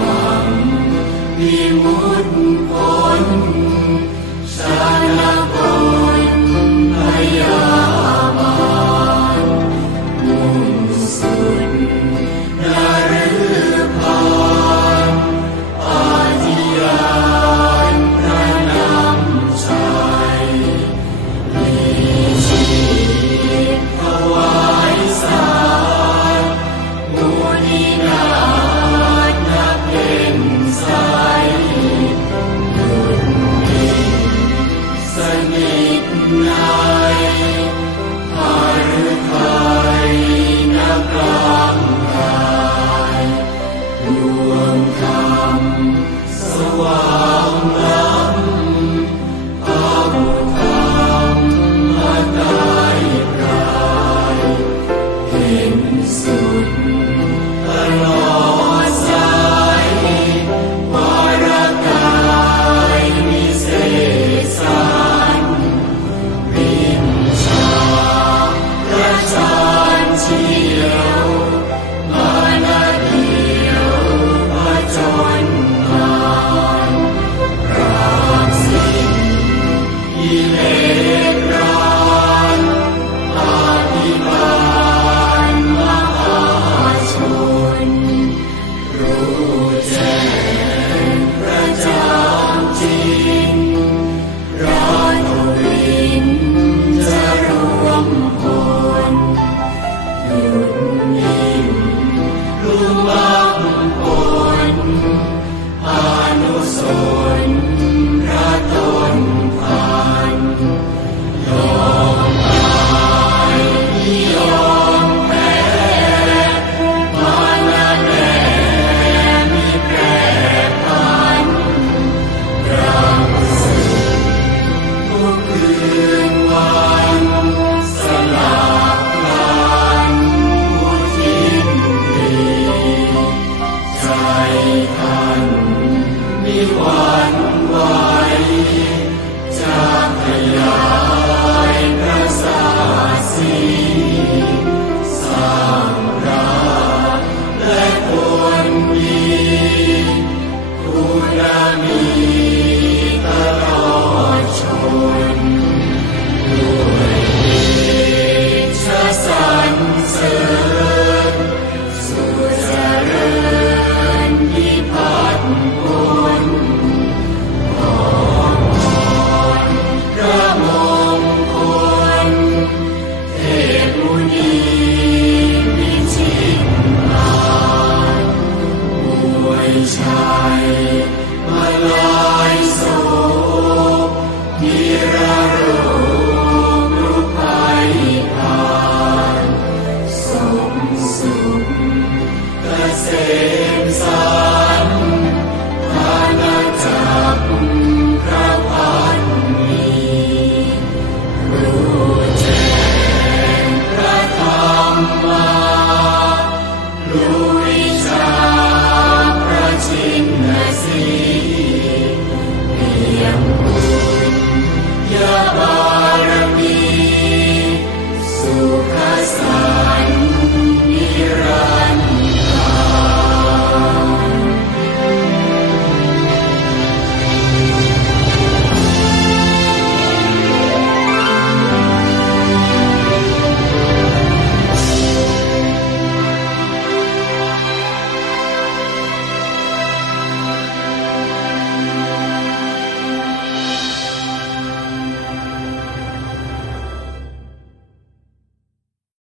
หวังวิมุตติ Antio. ชัยมาลาย